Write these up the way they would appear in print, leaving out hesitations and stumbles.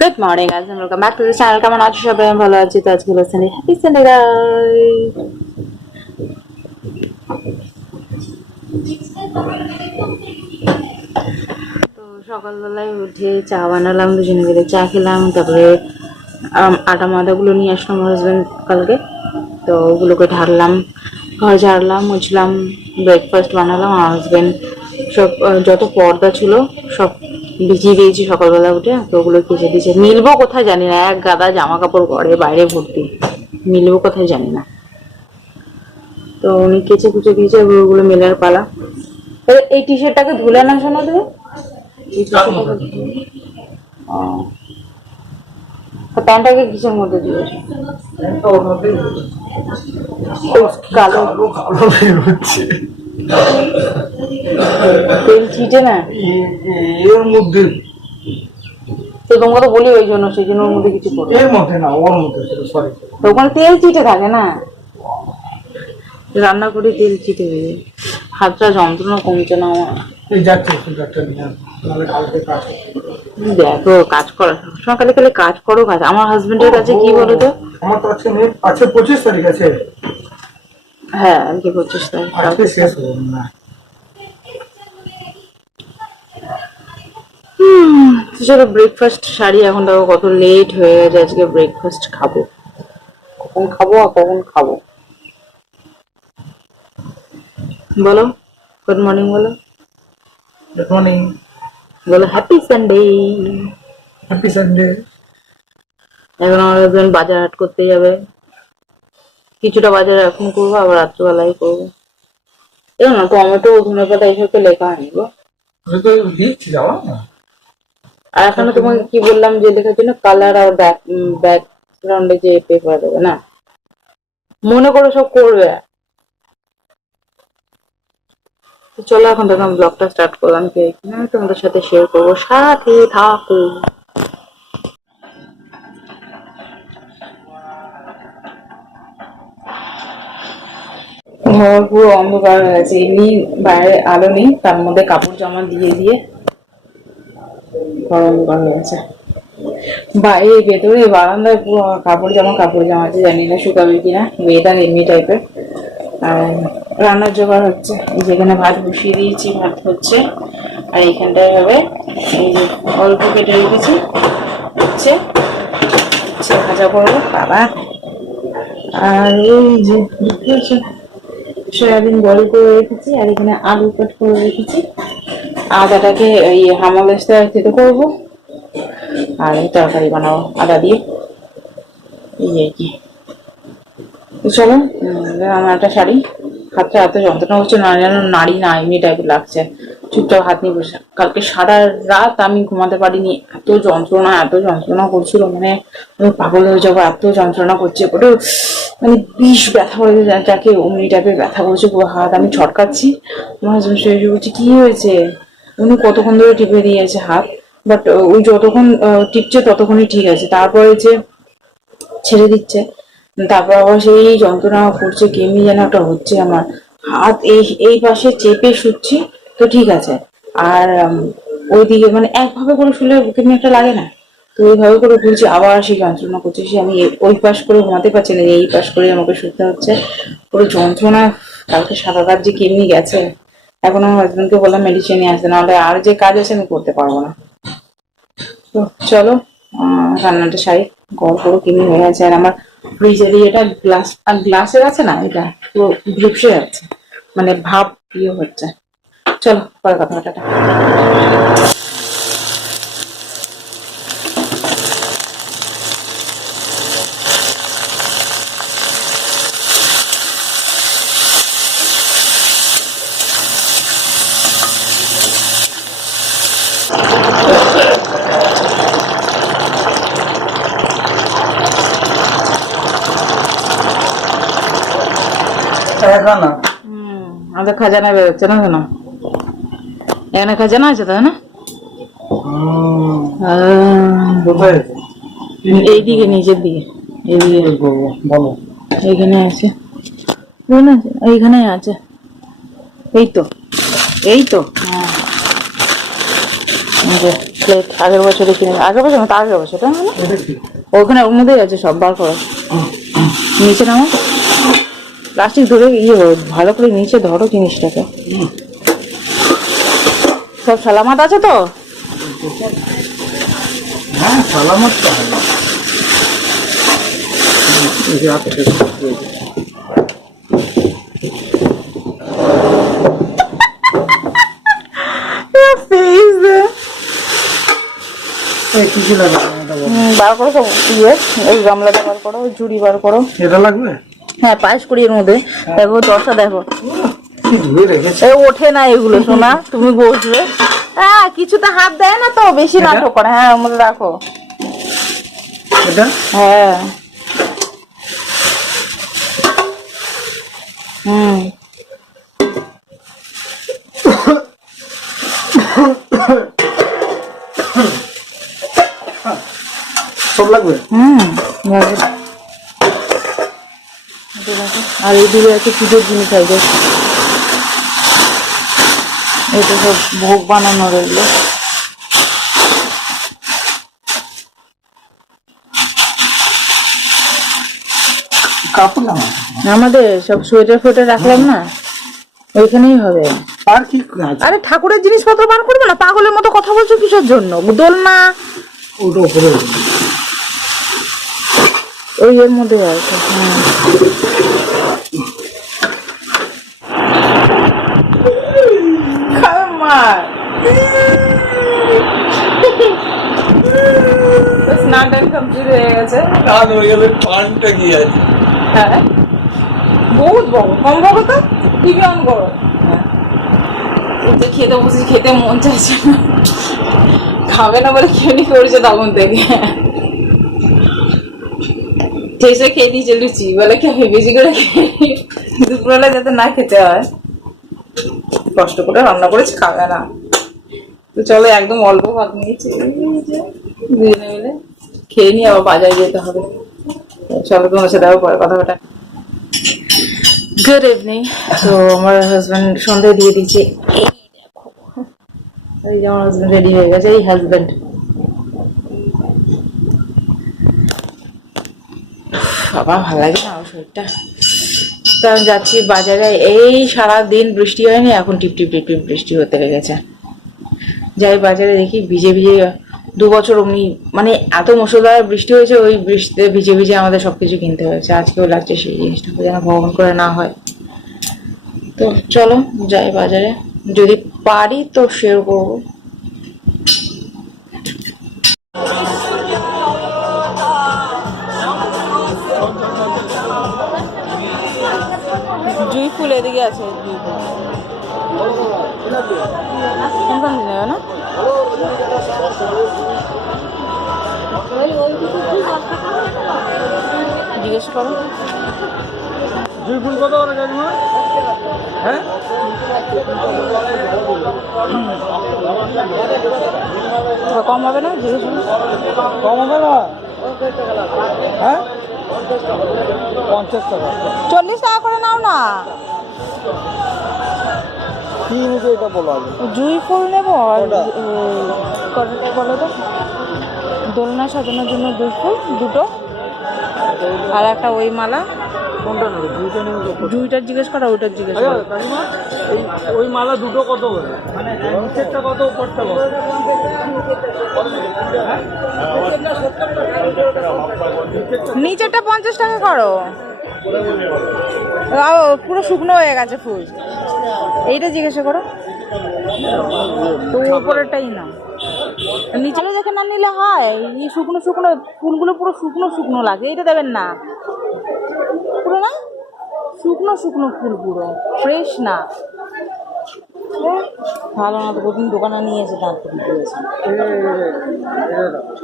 Good morning, guys, and welcome back to the channel. কেমন আছো সবাই? আমি ভালো আছি। তো আজকে হলো সানডে। Happy Sunday guys. তো সকালবেলায় উঠে চা বানালাম, দুজনে মিলে চা খেলাম। তারপরে আটা মাদাগুলো নিয়ে আসলাম আমার হাজবেন্ড কালকে, তো ওগুলোকে ঢাললাম, ঘর ঝাড়লাম, মুছলাম, ব্রেকফাস্ট বানালাম। আমার হাজবেন্ড সব যত পর্দা ছিল সব ভিজিয়ে দিয়েছি সকালবেলা উঠে, তো ওগুলো কেচে দিয়েছে। মিলবো কোথায় জানি না, এক গাদা জামা কাপড় ঘরে বাইরে ভর্তি, মিলবো কোথায় জানি না। তো উনি কেচে কুচে দিয়েছে, ওগুলো মেলার পালা। এই টি শার্টটাকে ধুলে না শোনা দেবে, প্যান্টটাকে কিসের মধ্যে দিয়েছে? কালো হচ্ছে তেল ছিটে না এর মধ্যে, তো তোমাকে তো বলি ওই জন্য, সেই জন্য ওর মধ্যে কিছু করবে। এর মধ্যে না, ওর মধ্যে ছিল, সরি। তো ওখানে তেল চিটে থাকে না, রান্না করে তেল চিটে হয়ে যায়। হাতটা যন্ত্রণা কমছে না আমার। এই যাচ্ছে একটু ডাক্তার নিয়ে, নাহলে কালকে কাজ দেখো কাজ করো সবসময়, কালে কালে কাজ করো। কাজ আমার হাজবেন্ডের কাছে কি বলো তো, আমার তো আজকে নেট আছে 25 তারিখ আছে। হ্যাঁ আজকে 25 তারিখ, আজকে শেষ হলো না। চলো ব্রেকফাস্ট সারি। এখন দেখো কত লেট হয়ে গেছে, আজকে ব্রেকফাস্ট খাবো। কখন খাবো আর কখন খাবো বলো? গুড মর্নিং বলো, গুড মর্নিং, বলো হ্যাপি সানডে। Happy Sunday. এখন আমার হাজবেন্ড বাজার হাট করতে যাবে, কিছুটা বাজার এখন করবো, আবার রাত্রিবেলায় করবো। এরকম না, টমেটো ধনেপাতা এইসব তো লেখা হয়নি গো। তো দিচ্ছি যাওয়া না। আর এখানে তোমাকে কি বললাম যে লেখার জন্য, কালার আর ব্যাকগ্রাউন্ডে যে পেপার দেবে না, মনে করে সব করবে। তো চলো এখন দেখো আমি ব্লগটা স্টার্ট করলাম, কি তোমাদের সাথে শেয়ার করবো, সাথে থাকো। ঘর পুরো অন্ধকার হয়ে গেছে, এমনি বাইরে আলো নেই, তার মধ্যে কাপড় জামা দিয়ে দিয়ে ঘর অন্ধকার হয়ে গেছে। বাইরে ভেতরে বারান্দায় পুরো কাপড় জামা আছে, জানি না শুকাবে কিনা, ওয়েদার এমনি টাইপের। আর রান্নার জোগাড় হচ্ছে, যেখানে ভাত বসিয়ে দিয়েছি, ভাত হচ্ছে। আর এইখানটায় হবে, এই যে অল্প কেটে রেখেছি, হচ্ছে হচ্ছে ভাজা করবো বাবা। আর এই যে সয়াবিন বয়েল করে রেখেছি, আর এখানে আলু কাট করে রেখেছি। আদাটাকে এই হামালাসটা থেতো করবো, আর এই তরকারি বানাবো আদা দিয়ে, এই আর কি। চলো আমার একটা শাড়ি, হাতটা এত যন্ত্রণা হচ্ছে না, যেন নাড়ি না এমনি টাইপের লাগছে। চুপচাপ হাত নিয়ে বসে, কালকে সারা রাত আমি ঘুমাতে পারিনি, এত যন্ত্রণা করছিল, মানে আমি পাগল হয়ে যাবো, এত যন্ত্রণা করছে। ওটা মানে বিষ ব্যথা করে যাকে অমনি টাইপের ব্যথা করছে পুরো হাত। আমি ছটকাচ্ছি, আমার হাজবেন্ড শুয়ে বলছি কি হয়েছে, উনি কতক্ষণ ধরে টিপে দিয়েছে হাত, বাট ওই যতক্ষণ টিপছে ততক্ষণই ঠিক আছে, তারপরে যে ছেড়ে দিচ্ছে, তারপর আবার সেই যন্ত্রণা করছে, কেমনি যেন একটা হচ্ছে। আমার হাত এই পাশে চেপে শুচ্ছি তো ঠিক আছে, আর ওইদিকে মানে একভাবে করে শুলে কেমনি একটা লাগে না, তো ওইভাবে করে ঘুরছি, আবার সেই যন্ত্রণা করছে। সে আমি ওই পাশ করে ঘুমাতে পারছি না, এই পাশ করে আমাকে শুতে হচ্ছে, পুরো যন্ত্রণা। কালকে সারা রাত যে কেমনি গেছে। এখন আমার হাজবেন্ডকে বললাম মেডিসিন নিয়ে আসতে, নাহলে আর যে কাজ আছে আমি করতে পারবো না। তো চলো রান্নাটা সারি, গড় পুরো কেমনি হয়ে আছে। আর আমার ফ্রিজের এটা গ্লাসের আছে না, এটা পুরো ভেপসে যাচ্ছে, মানে ভাব ইয়ে হচ্ছে। চলো পরে কথা হবে, টাটা। না আমাদের খাজানা বেরোচ্ছে না কেন? এখানে খাজানা আছে তাই না? কোথায় আছে? এইদিকে নিচের দিকে, এইদিকে বলো। এইখানে আছে, এইখানে আছে, এই তো হ্যাঁ। যে প্লেট আগের বছরে কিনে, আগের বছর না তার আগের বছর, তাই না? এটা কি? ওখানে ওর মধ্যেই আছে সব, বার করো নিচে নামো, প্লাস্টিক ধরে ভালো করে নিচে ধরো জিনিসটাকে। সব সালামাত আছে তো? হ্যাঁ, সালামত তো হয় না। এই যে হাতে শেষ করতে হবে। এই কি কি লাগবে এটা বলো। বার করো সব, ওই গামলাটা বার করো, ওই ঝুড়ি বার করো। এটা লাগবে? হ্যাঁ, পায়েস করি এর মধ্যে। দেখো দশটা, দেখো কি ধুয়ে রেখেছে? এ ওঠে না এগুলো, শোনা তুমি বসবে। হ্যাঁ, কিছুতে হাত দেয় না তো, বেশি নাটক করে। হ্যাঁ, ওর মধ্যে রাখো। এটা হ্যাঁ, হুম, সব লাগবে? লাগবে। আর এই দিকে আছে পুজোর জিনিস আছে, এটা সব ভোগ বানানোর এগুলো। কাপড় লাগবে? আমাদের সব সোয়েটার ফোয়েটার রাখলাম না, ওইখানেই হবে। আর কি আছে? আরে ঠাকুরের জিনিসপত্র বার করবো না, পাগলের মতো কথা বলছো কিসের জন্য? দোলনা ওটা উপরে ওই এর মধ্যে আছে। স্নান টান কমপ্লিট হয়ে গেছে। কাজ হয়ে গেলে পানটা কি আছে? হ্যাঁ, বহুত বড়, কম বড় তো। টিভি অন করো। খেতে বসে, খেতে মন চাইছে না, খাবে না বলে কেমনি করেছে তখন থেকে। শেষে খেয়ে দিয়েছে লুচি, বলে খেয়ে বেশি করে খেয়ে, দুপুরবেলা যাতে না খেতে হয়, কষ্ট করে রান্না করেছি, খাবে না তো চলো একদম অল্প ভাত নিয়েছি, দুজনে মিলে খেয়ে নিয়ে আবার বাজারে যেতে হবে। চলো তোমার সাথে আবার পরে কথা বলা। Good evening. তো আমার হাজব্যান্ড সন্ধ্যে দিয়ে দিচ্ছে, এই যে আমার হাজব্যান্ড রেডি হয়ে গেছে, এই হাজব্যান্ড। বাবা ভালো লাগে না শরীরটা। তো আমি যাচ্ছি বাজারে, এই সারাদিন বৃষ্টি হয়নি, এখন টিপ টিপ টিপ টিপ বৃষ্টি হতে লেগেছে। যাই বাজারে, দেখি ভিজে ভিজে 2 বছর অমনি, মানে এত মুষলধারে বৃষ্টি হয়েছে, ওই বৃষ্টিতে ভিজে ভিজে আমাদের সবকিছু কিনতে হয়েছে। আজকেও লাগছে সেই জিনিসটা, যেন ভ্রমণ করে না হয়। তো চলো যাই বাজারে, যদি পারি তো শেয়ার করবো। জুই ফুল এদিকে আছে, জুই ফুল কোনখান দিয়ে নেবে না? জিজ্ঞেস করো। জুই ফুল কত করে কাকিমা? হ্যাঁ, কম হবে না? জিজ্ঞেস করো। কম হবে না? হ্যাঁ, 50 টাকা। 40 টাকা করে নাও না। কি নিতে এটা বলো আগে। জুই ফুল নেবো, আর কোনটা? কতটা বলো তো? দোলনা সাজানোর জন্য জুই ফুল 2টো, আর একটা ওই মালা। কোনটা নেবে? দুইটা নেবে কত? জুইটার জিজ্ঞেস করো, ওইটার জিজ্ঞেস আচ্ছা করো। কাকিমা, ওই মালা দুটো কত করে? মানে নিচেরটা কত, উপরটা কত? নিচেরটা 50 টাকা করো। পুরো শুকনো হয়ে গেছে ফুল। এইটা জিজ্ঞাসা করো, তো উপরেরটাই না, নিচে দেখে না নিলে হয়। এই শুকনো শুকনো ফুলগুলো পুরো শুকনো শুকনো লাগে, এটা দেবেন না। পুরো না, শুকনো শুকনো ফুল, পুরো ফ্রেশ না। ভালো না তো, প্রতিদিন দোকানে নিয়ে এসে তারপর দিয়েছে।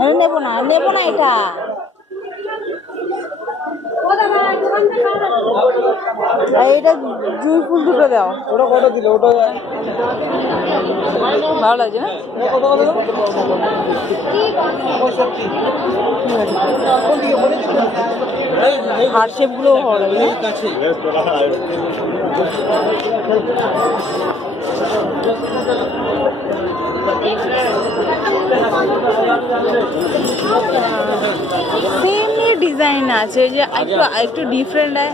আমি নেবো না, নেবো না এটা। এইটা জুই ফুল 2টো দাও। ওটা কত দিলে? ওটা ভালো লাগছে না? কত কত দিল? 65। কোন দিকে বলে দিন। হার্ট শেপগুলো হওয়া লাগে না? সেম ডিজাইন আছে যে একটু একটু ডিফারেন্ট है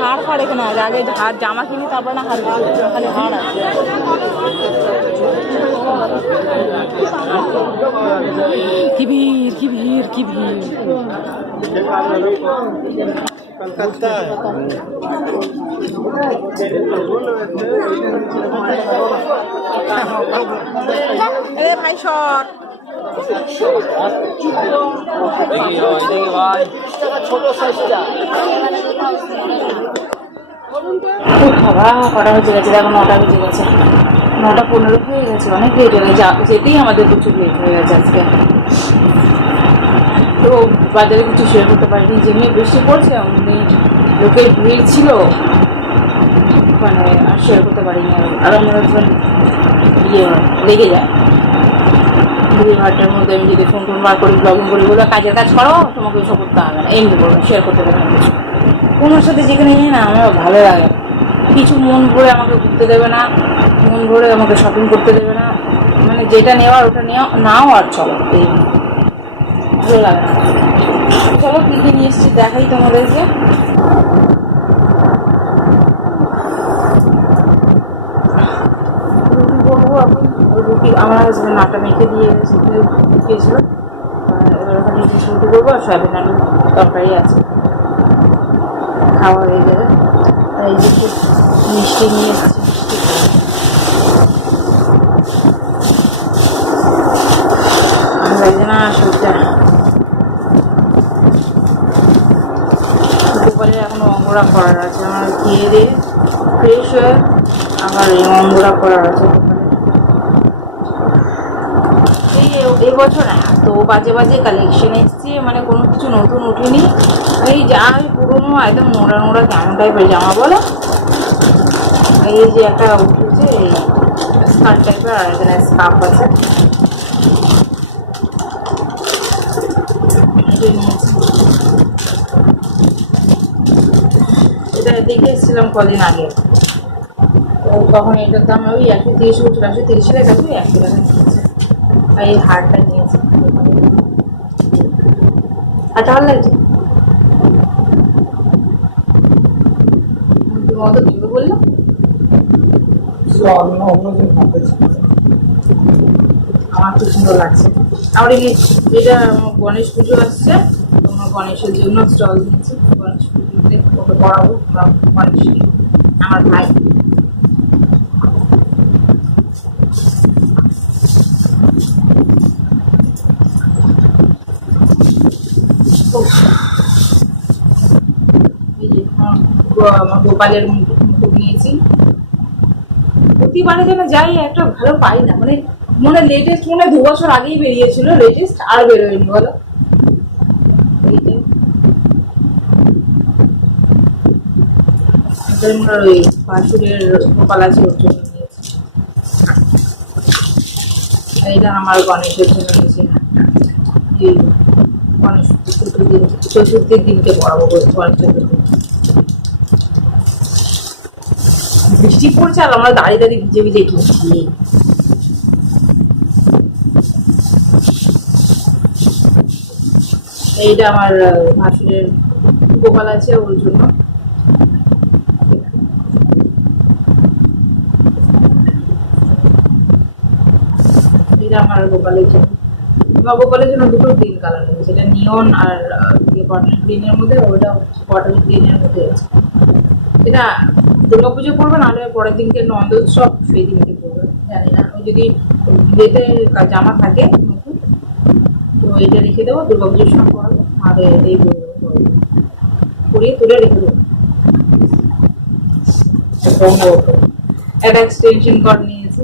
হাড় ফাড় এখানে আছে আগে হাড় জামা কিনি তারপর না হাড় খালি হাড় আছে কি ভিড় কি ভিড় কি ভিড় कलकत्ता अरे भाई शॉट भाई ছোট সাইজটা খাওয়া কটা হয়ে গেছে এখন 9টা বেজে গেছে 9:15 হয়ে গেছে অনেক লেট হয়ে গেছে যেতেই আমাদের প্রচুর লেট হয়ে গেছে আজকে তো বাজারে কিছু শেয়ার করতে পারিনি যেমনি বৃষ্টি পড়ছে অমনি লোকের ভিড় ছিল মানে আর শেয়ার করতে পারিনি আর আমার হাজব্যান্ড ইয়ে লেগে যায় ভিড় ভাড়টার মধ্যে আমি যদি ফোন বার করি ব্লগিং করি বলে কাজের কাজ করো তোমাকে ওসব করতে হবে না এমনি করবো শেয়ার করতে পারবে না কিছু ওনার সাথে যেখানে নিয়ে না আমার ভালো লাগে কিছু মন ভরে আমাকে ঘুরতে দেবে না মন ভরে আমাকে শপিং করতে দেবে না মানে যেটা নেওয়ার ওটা নাও আর চলো এই ভালো লাগে না চলো কী কী নিয়ে এসেছি দেখাই তোমাদেরকে রুটি আমার হাজব্যান্ড আটা মেখে দিয়ে দিয়েছিল এবার ওখানে রুটি করবো আর সয়াবিন আলু তরকারি আছে খাওয়া হয়ে যাবে এই যে মিষ্টি নিয়ে এসেছি মিষ্টি না সবটা দুপুরে এখনো অঙ্গরা করার আছে আমার খেয়ে দিয়ে ফ্রেশ হয়ে আবার এই অঙ্গরা করার আছে এবছর এত বাজে বাজে কালেকশন এসছে মানে কোনো কিছু নতুন উঠেনি এই যা পুরোনো একদম নোংরা নোংরা কেমন টাইপের জামা বলো এই যে একটা উঠেছে এই স্কার্ট টাইপের আর এখানে স্কার্ফ আছে এটা দেখে এসেছিলাম কদিন আগে তো তখন এটার দাম ওই 130 বছর 130 টাকা ওই 1 টাকা নিয়েছে আর এই হারটা নিয়েছি হারটা ভালো লাগছে মতো দিবে বললো আমার খুব সুন্দর লাগছে আমার এটা গণেশ পুজো আসছে তোমার গণেশের জন্য স্টল দিয়েছি গণেশ পুজোতে ওকে পড়াবো গণেশ আমার ভাই গোপালের মুকুট নিয়েছি প্রতিবারে যেন যাই একটা ভালো পাই না মানে মনে লেটেস্ট মনে 2 বছর আগেই বেরিয়েছিল লেটেস্ট আর বেরোয়নি বলো ওই বাছুরের গোপাল আছে ওর জন্য নিয়েছি এইটা আমার গণেশের জন্য নিয়েছি গণেশ চতুর্থীর দিনকে পড়াবো গণেশ চতুর্থী বৃষ্টি পড়ছে আর আমরা দাঁড়িয়ে দাঁড়িয়ে ভিজে ভিজে কিনছি এইটা আমার ভাসুরের গোপাল আছে ওর জন্য এটা আমার গোপালের জন্য গোপালের জন্য দুটো গ্রিন কালার আছে সেটা নিয়ন আর বটল গ্রিনের মধ্যে ওটা বটল গ্রিনের মধ্যে আছে এটা দুর্গাপুজো করবে নাহলে পরের দিনকে নন্দোৎসব সেই দিনকে করবে জানি না ওই যদি বিয়েতে জামা থাকে নতুন তো এটা রেখে দেবো দুর্গাপুজোর সময় পরাবো নাহলে এটাই পরিয়ে তুলে রেখে দেবো একটা এক্সটেনশন কর্ড নিয়েছি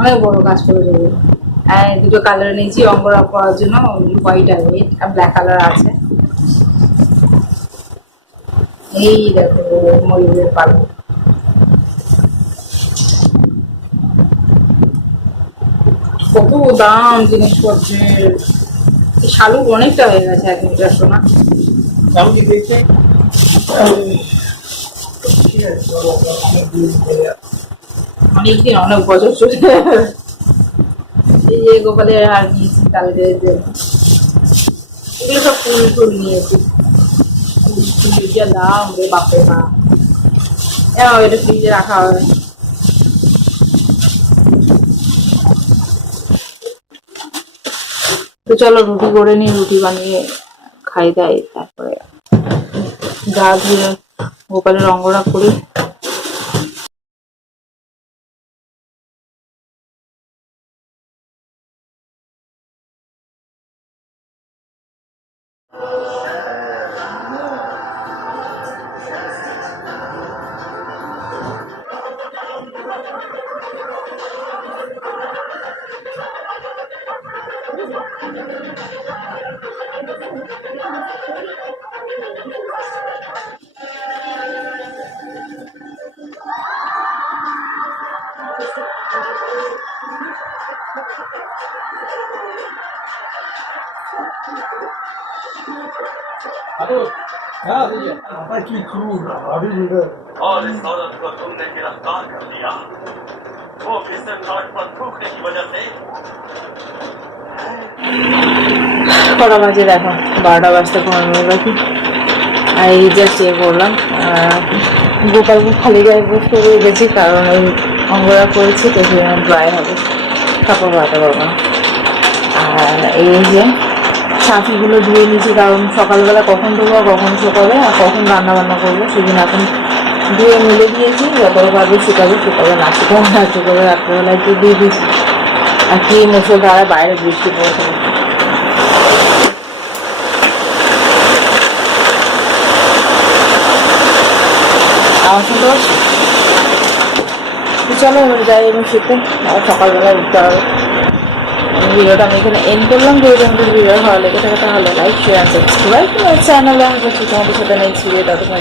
অনেক বড় কাজ করে দেবো দুটো কালার নিয়েছি অঙ্গরা করার জন্য হোয়াইট আর রেড আর ব্ল্যাক কালার আছে এই দেখো ময়ূরের পালক কত দাম জিনিসপত্রের। এই শালুক অনেকটা হয়ে গেছে 1 মিটার সোনা। দাম কি দেখছে? অনেকদিন, অনেক বছর চলে যাবে। এই যে গোপালের হার নিয়েছি কালকে, এগুলো সব ফুল টুল নিয়েছি। ফুলের যা দাম রে বাপরে বাপ। এটা ফ্রিজে রাখা হবে। তো চলো রুটি করে নিই, রুটি বানিয়ে খাই দাই, তারপরে গা ধুয়ে গোপালের অঙ্গরাগ করি। কি চুল, ভাবি বুঝে। और इस औरत को तुमने गिरफ्तार कर लिया, वो किस सड़क पर थूकने की वजह से। কটা বাজে দেখো, 12টা বাজতে 15 মিনিট বাকি। আর এই জাস্ট করলাম, গোপালকে খালি গায়ে বুঝ করে গেছি, কারণ ওই অঙ্গরাগ করেছি তো সেখানে ড্রাই হবে, কাপড় বাড়াতে পারবো না। আর এই যে সাথীগুলো ধুয়ে নিয়েছি, কারণ সকালবেলা কখন ধোবো, কখন শুকাবে আর কখন রান্না বান্না করবো সেদিন এখন ধুয়ে মিলে দিয়েছি। যতটা পারবে শুকাবে, শুকাবে না শুকাবে না শুকাবে, রাত্রেবেলা একটু দিয়ে দিয়েছি। আর কি মুসলধারায় বাইরে বৃষ্টি পড়েছে। আমার শুনতে পাচ্ছি। চলো এবার যাই আমি শুতে, আর সকালবেলায় উঠতে হবে। ভিডিওটা আমি এখানে এন্ড করলাম। যদি তোমাদের ভিডিও ভালো লেগে থাকে তাহলে লাইক শেয়ার সাবস্ক্রাইব চ্যানেলে আমি করছি তোমাদের সাথে নেই ছিঁড়ে ততক্ষণ